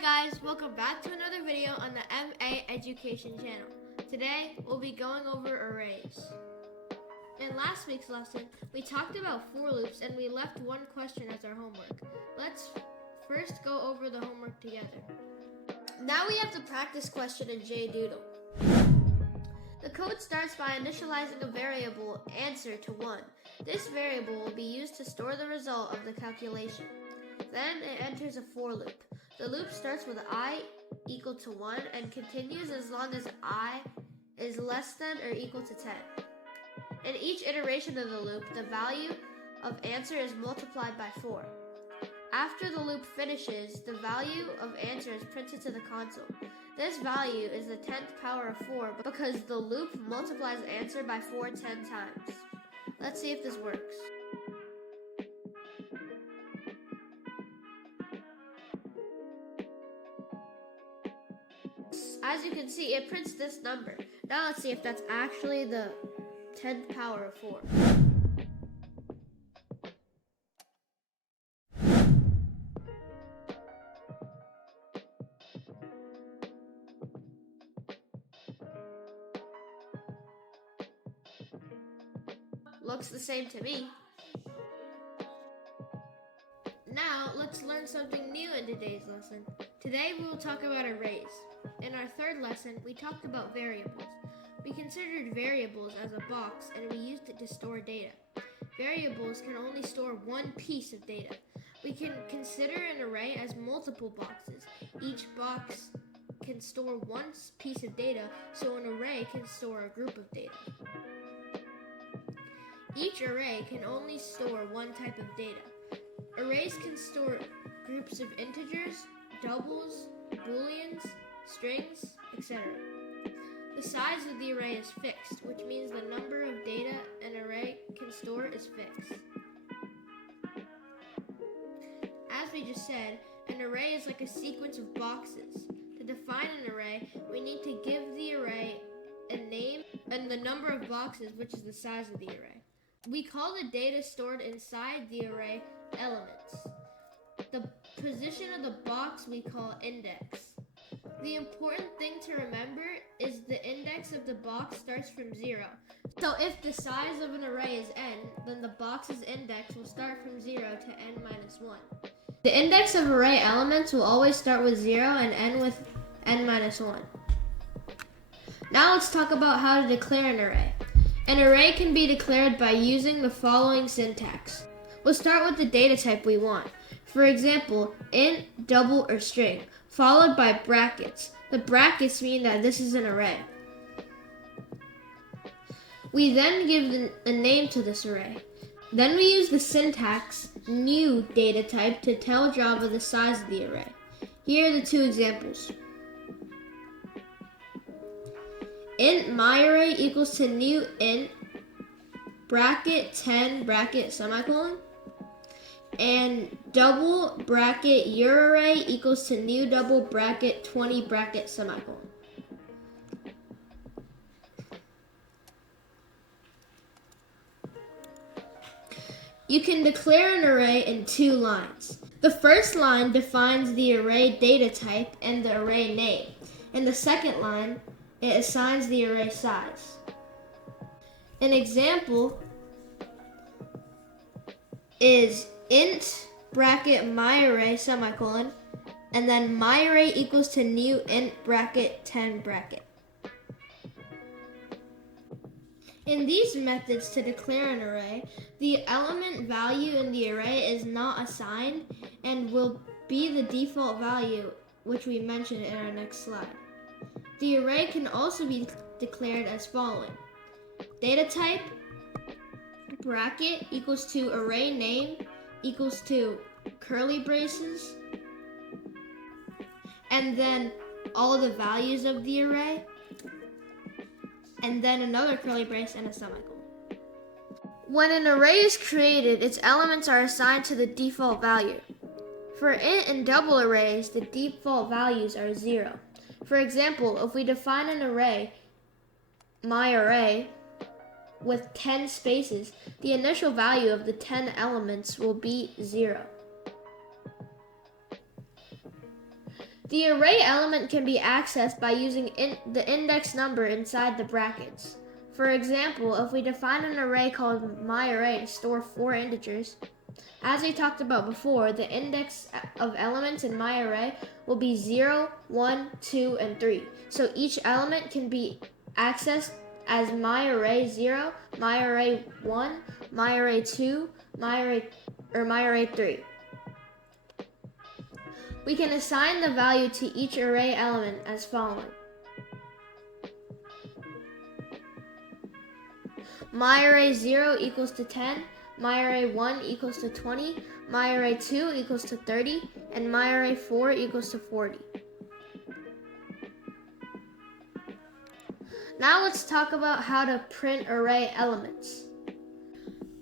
guys, welcome back to another video on the MA Education channel. Today, we'll be going over arrays. In last week's lesson, we talked about for loops and we left one question as our homework. Let's first go over the homework together. Now we have the practice question in JDoodle. The code starts by initializing a variable answer to 1. This variable will be used to store the result of the calculation. Then it enters a for loop. The loop starts with I equal to 1 and continues as long as I is less than or equal to 10. In each iteration of the loop, the value of answer is multiplied by 4. After the loop finishes, the value of answer is printed to the console. This value is the 10th power of 4 because the loop multiplies answer by 4 10 times. Let's see if this works. As you can see, it prints this number. Now let's see if that's actually the 10th power of 4. Looks the same to me. Now, let's learn something new in today's lesson. Today, we will talk about arrays. In our third lesson, we talked about variables. We considered variables as a box and we used it to store data. Variables can only store one piece of data. We can consider an array as multiple boxes. Each box can store one piece of data, so an array can store a group of data. Each array can only store one type of data. Arrays can store groups of integers, doubles, booleans, strings, etc. The size of the array is fixed, which means the number of data an array can store is fixed. As we just said, an array is like a sequence of boxes. To define an array, we need to give the array a name and the number of boxes, which is the size of the array. We call the data stored inside the array elements. The position of the box we call index. The important thing to remember is the index of the box starts from 0. So if the size of an array is n, then the box's index will start from 0 to n minus 1. The index of array elements will always start with 0 and end with n minus 1. Now let's talk about how to declare an array. An array can be declared by using the following syntax. We'll start with the data type we want. For example, int, double, or string, followed by brackets. The brackets mean that this is an array. We then give a name to this array. Then we use the syntax new data type to tell Java the size of the array. Here are the two examples. Int myArray equals to new int bracket 10 bracket semicolon, and double bracket yourArray equals to new double bracket 20 bracket semicolon. You can declare an array in 2 lines. The first line defines the array data type and the array name. In the second line, it assigns the array size. An example is int bracket myArray semicolon, and then myArray equals to new int bracket 10 bracket. In these methods to declare an array, the element value in the array is not assigned and will be the default value, which we mentioned in our next slide. The array can also be declared as following. Data type bracket equals to array name equals to curly braces, and then all the values of the array, and then another curly brace and a semicolon. When an array is created, its elements are assigned to the default value. For int and double arrays, the default values are 0. For example, if we define an array, myArray, with 10 spaces, the initial value of the 10 elements will be 0. The array element can be accessed by using the index number inside the brackets. For example, if we define an array called myArray to store 4 integers, as we talked about before, the index of elements in myArray will be 0, 1, 2, and 3. So each element can be accessed as myArray 0, myArray 1, myArray 2, myArray 3. We can assign the value to each array element as following. myArray 0 equals to 10, myArray 1 equals to 20, myArray 2 equals to 30, and myArray 4 equals to 40. Now let's talk about how to print array elements.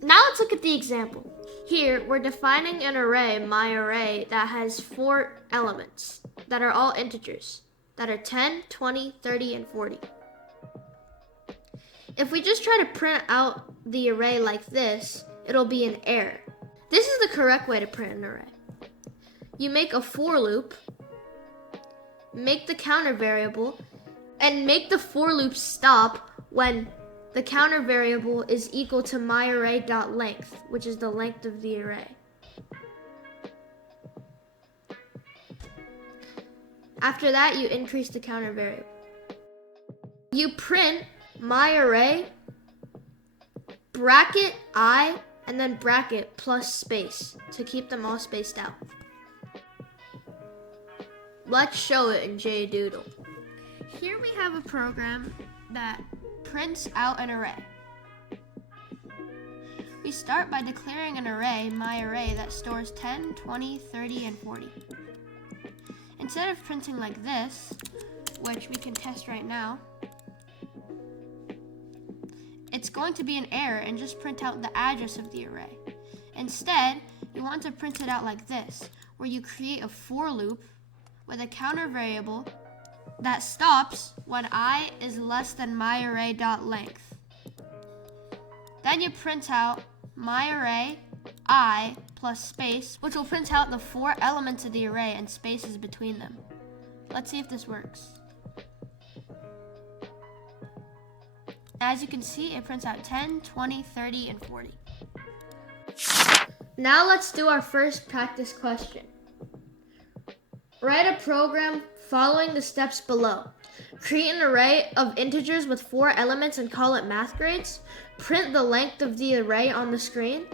Now let's look at the example. Here, we're defining an array, myArray, that has 4 elements that are all integers, that are 10, 20, 30, and 40. If we just try to print out the array like this, it'll be an error. This is the correct way to print an array. You make a for loop, make the counter variable, and make the for loop stop when the counter variable is equal to myArray.length, which is the length of the array. After that, you increase the counter variable. You print myArray, bracket I, and then bracket plus space to keep them all spaced out. Let's show it in JDoodle. Here we have a program that prints out an array. We start by declaring an array, myArray, that stores 10, 20, 30, and 40. Instead of printing like this, which we can test right now, it's going to be an error and just print out the address of the array. Instead, you want to print it out like this, where you create a for loop with a counter variable that stops when I is less than myArray.length. Then you print out myArray I plus space, which will print out the 4 elements of the array and spaces between them. Let's see if this works. As you can see, it prints out 10, 20, 30, and 40. Now let's do our first practice question. Write a program following the steps below. Create an array of integers with 4 elements and call it MathGrades. Print the length of the array on the screen.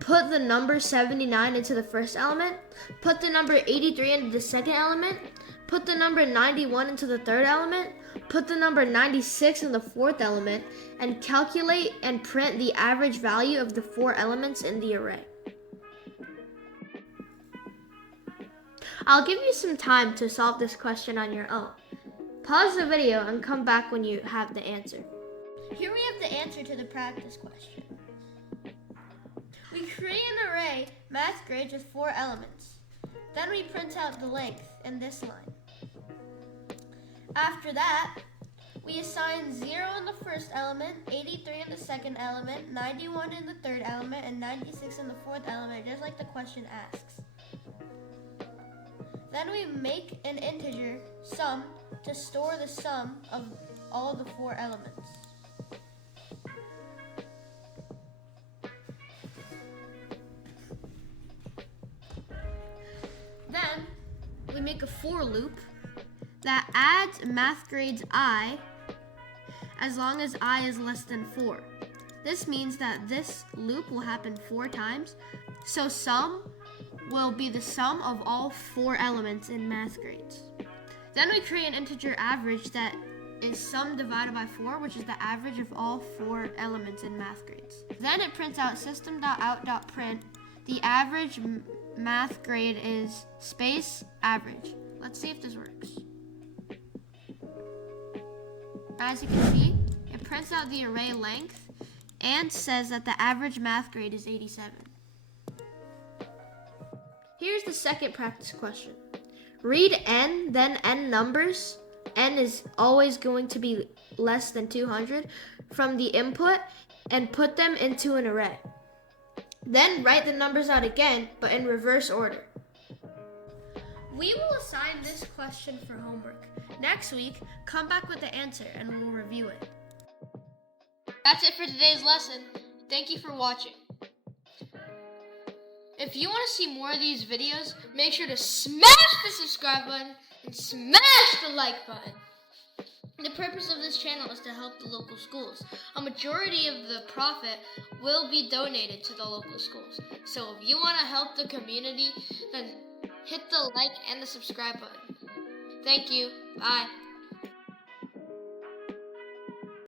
Put the number 79 into the first element. Put the number 83 into the second element. Put the number 91 into the third element. Put the number 96 in the fourth element. And calculate and print the average value of the 4 elements in the array. I'll give you some time to solve this question on your own. Pause the video and come back when you have the answer. Here we have the answer to the practice question. We create an array, MathGrades, with 4 elements. Then we print out the length in this line. After that, we assign 0 in the first element, 83 in the second element, 91 in the third element, and 96 in the fourth element, just like the question asks. Then we make an integer, sum, to store the sum of all the 4 elements. Then we make a for loop that adds MathGrades I as long as I is less than 4. This means that this loop will happen 4 times, so sum will be the sum of all 4 elements in MathGrades. Then we create an integer average that is sum divided by 4, which is the average of all 4 elements in MathGrades. Then it prints out system.out.print. The average MathGrade is space average. Let's see if this works. As you can see, it prints out the array length and says that the average MathGrade is 87. Here's the second practice question. Read n, then n numbers. N is always going to be less than 200 from the input and put them into an array. Then write the numbers out again, but in reverse order. We will assign this question for homework. Next week, come back with the answer and we'll review it. That's it for today's lesson. Thank you for watching. If you want to see more of these videos, make sure to smash the subscribe button and smash the like button. The purpose of this channel is to help the local schools. A majority of the profit will be donated to the local schools. So if you want to help the community, then hit the like and the subscribe button. Thank you. Bye.